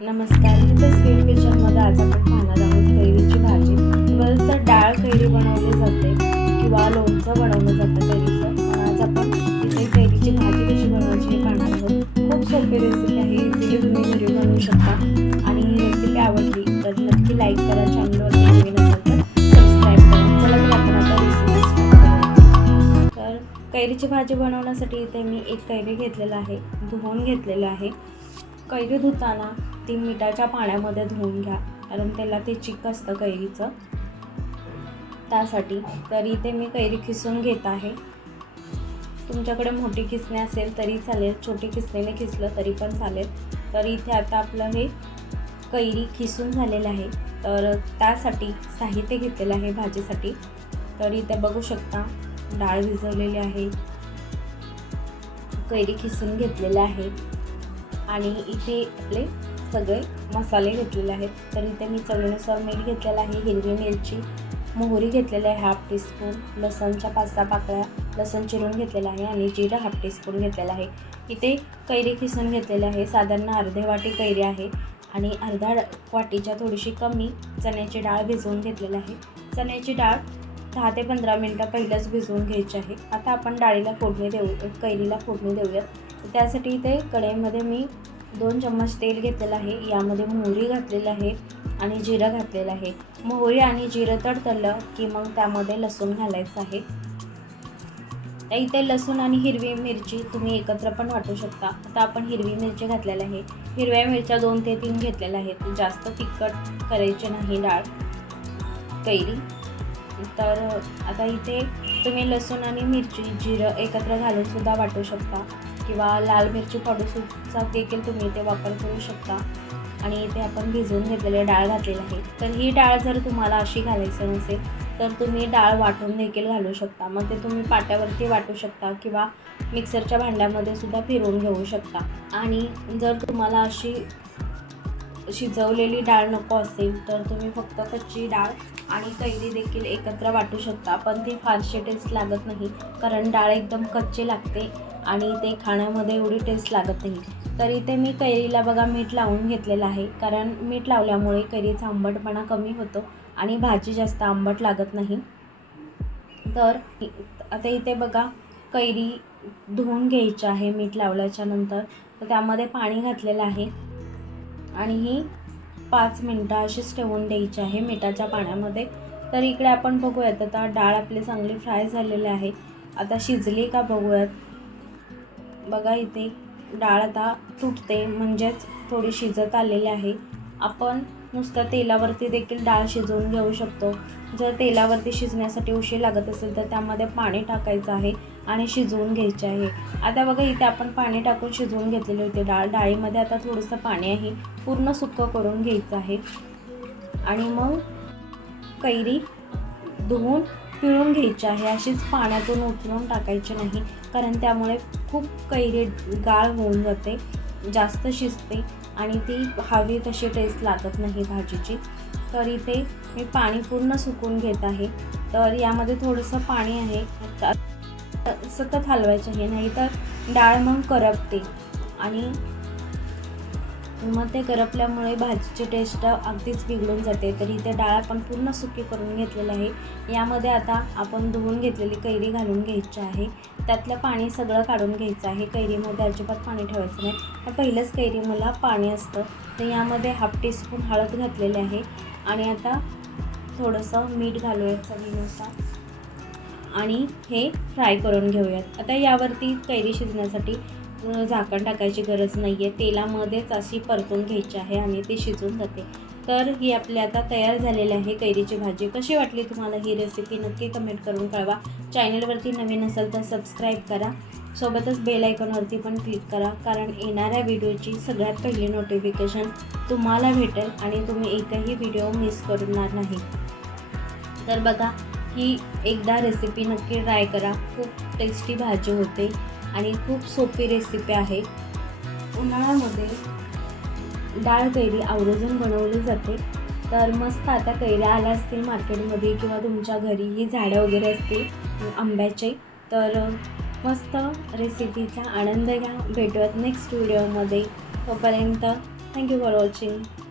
नमस्कार, मी तर स्क्रीन किचनमध्ये आज आपण पाहणार आहोत कैरीची भाजी. बरेचदा डाळ कैरी बनवली जाते किंवा लोणचं बनवलं जातं कैरीचं. पण आज आपण इथे कैरीची भाजी कशी बनवायची हे पाहणार आहोत. खूप सोपी रेसिपी आहे, इझिली तुम्ही घरी बनवू शकता. आणि ही रेसिपी आवडली तर नक्की लाईक करा, चॅनलवरती नवीन असेल तर सबस्क्राईब करा. चला तर आपण आता रेसिपी स्टार्ट करूया. तर कैरीची भाजी बनवण्यासाठी इथे मी एक कैरी घेतलेला आहे, धुवून घेतलेलं आहे. कैरी धुताना ती मिठाच्या पाण्यामध्ये धुवून घ्या, कारण त्याला ते चिक असतं कैरीचं, त्यासाठी. तर इथे मी कैरी खिसून घेत आहे. तुमच्याकडे मोठी खिसणी असेल तरी चालेल, छोटी खिसणीने खिसलं तरी पण चालेल. तर इथे आता आपलं हे कैरी खिसून झालेलं आहे. तर त्यासाठी साहित्य घेतलेलं आहे भाजीसाठी. तर इथे बघू शकता डाळ भिजवलेली आहे, कैरी खिसून घेतलेले आहे आणि इथे आपले सगळे मसाले घेतलेले आहेत. तर इथे मी चवीनुसार मीठ घेतलेलं आहे, हिरवी मिरची, मोहरी घेतलेली आहे 1/2 टीस्पून, लसणच्या 5-6 पाकळ्या लसण चिरून घेतलेला आहे आणि जिरं 1/2 टीस्पून घेतलेलं आहे. इथे कैरी खिसून घेतलेली आहे, साधारण अर्धे वाटी कैरी आहे आणि अर्धा वाटीच्या थोडीशी कमी चण्याची डाळ भिजवून घेतलेली आहे. चण्याची डाळ 10 ते 15 मिनटं पहिलंच भिजवून घ्यायची आहे. आता आपण डाळीला फोडणी देऊ, कैरीला फोडणी देऊयात. त्यासाठी इथे कढईमध्ये मी 2 चम्मच तेल घेतलेलं आहे. यामध्ये मोहरी घातलेलं आहे आणि जिरं घातलेलं आहे. मोहरी आणि जिरं तडतडलं की मग त्यामध्ये लसूण घालायचं आहे. इथे लसूण आणि हिरवी मिरची तुम्ही एकत्र पण वाटू शकता. आता आपण हिरवी मिरची घातलेली आहे. हिरव्या मिरच्या 2 ते 3 घेतलेल्या आहेत. जास्त तिखट करायचे नाही डाळ कैरी. तर आता इथे तुम्ही लसूण आणि मिरची जिरं एकत्र घालून सुद्धा वाटू शकता किंवा लाल मिरची पावडरचा देखील तुम्ही इथे वापर करू शकता. आणि इथे आपण भिजवून घेतलेली डाळ घातलेली आहे. तर ही डाळ जर तुम्हाला अशी घालायची नसेल तर तुम्ही डाळ वाटून देखील घालू शकता. मग ते तुम्ही पाट्यावरती वाटू शकता किंवा मिक्सरच्या भांड्यामध्ये सुद्धा फिरवून घेऊ शकता. आणि जर तुम्हाला अशी शिजवलेली डाळ नको असेल तर तुम्ही फक्त कच्ची डाळ आणि कैरी देखील एकत्र वाटू शकता. पण ती फारशी टेस्ट लागत नाही, कारण डाळ एकदम कच्ची लागते आणि ते खाण्यामध्ये एवढी टेस्ट लागत नाही. तर इथे मी कैरीला बघा मीठ लावून घेतलेलं आहे, कारण मीठ लावल्यामुळे कैरीचा आंबटपणा कमी होतो आणि भाजी जास्त आंबट लागत नाही. तर आता इथे बघा कैरी धुवून घ्यायची आहे मीठ लावल्याच्या नंतर. तर त्यामध्ये पाणी घातलेलं आहे आणि ही 5 मिनटं अशीच ठेवून द्यायची आहे मिठाच्या पाण्यामध्ये. तर इकडे आपण बघूयात आता डाळ आपली चांगली फ्राय झालेली आहे. आता शिजली का बघूयात. बघा इथे डाळ आता तुटते, म्हणजेच थोडी शिजत आलेली आहे. आपण नुसतं तेलावरती देखील डाळ शिजवून घेऊ शकतो. जर तेलावरती शिजण्यासाठी उशीर लागत असेल तर त्यामध्ये पाणी टाकायचं आहे आणि शिजवून घ्यायचे आहे. आता बघा इथे आपण पाणी टाकून शिजवून घेतलेली होती डाळीमध्ये आता थोडंसं पाणी आहे, पूर्ण सुकं करून घ्यायचं आहे. आणि मग कैरी धुवून पिळून घ्यायची आहे. अशीच पाण्यातून उचलून टाकायची नाही, कारण त्यामुळे खूप कैरी गाळ होऊन जाते, जास्त शिजते आणि ती हवी तशी टेस्ट लागत नाही भाजीची. तर इथे मी पाणी पूर्ण सुकून घेत आहे. तर यामध्ये थोडंसं पाणी आहे, सतत हलवायचं आहे, नाही तर डाळ मग करपते आणि मग ते करपल्यामुळे भाजीची टेस्ट अगदीच बिघडून जाते. तर इथे डाळ आपण पूर्ण सुकी करून घेतलेली आहे. यामध्ये आता आपण धुवून घेतलेली कैरी घालून घ्यायची आहे. त्यातलं पाणी सगळं काढून घ्यायचं आहे. कैरीमध्ये अजिबात पाणी ठेवायचं नाही, तर पहिलंच कैरीमध्ये पाणी असतं. तर यामध्ये 1/2 टीस्पून हळद घातलेली आहे आणि आता थोडंसं मीठ घालूया चवीनुसार आणि हे फ्राय करून घेऊयात. आता यावरती कैरी शिजण्यासाठी झाकण टाकायची गरज नाही आहे, तेलामध्येच अशी परतून घ्यायची आहे आणि ती शिजून जाते. तर ही आपली आता तयार झालेली आहे कैरीची भाजी. कशी वाटली तुम्हाला ही रेसिपी नक्की कमेंट करून कळवा. चॅनलवरती नवीन असेल तर सबस्क्राईब करा, सोबतच बेल आयकॉनवरती पण क्लिक करा, कारण येणाऱ्या व्हिडिओची सगळ्यात पहिली नोटिफिकेशन तुम्हाला भेटेल आणि तुम्ही एकही व्हिडिओ मिस करणार नाही. तर बघा ही एकदा रेसिपी नक्की ट्राय करा, खूप टेस्टी भाजी होते आणि खूप सोपी रेसिपी आहे. उन्हाळ्यामध्ये डाळ कैरी आवर्जून बनवली जाते. तर मस्त आता कैऱ्या आल्या असतील मार्केटमध्ये किंवा तुमच्या घरी ही झाडं वगैरे असतील आंब्याचे, तर मस्त रेसिपीचा आनंद घ्या. भेटूयात नेक्स्ट व्हिडिओमध्ये. तोपर्यंत थँक्यू फॉर वॉचिंग.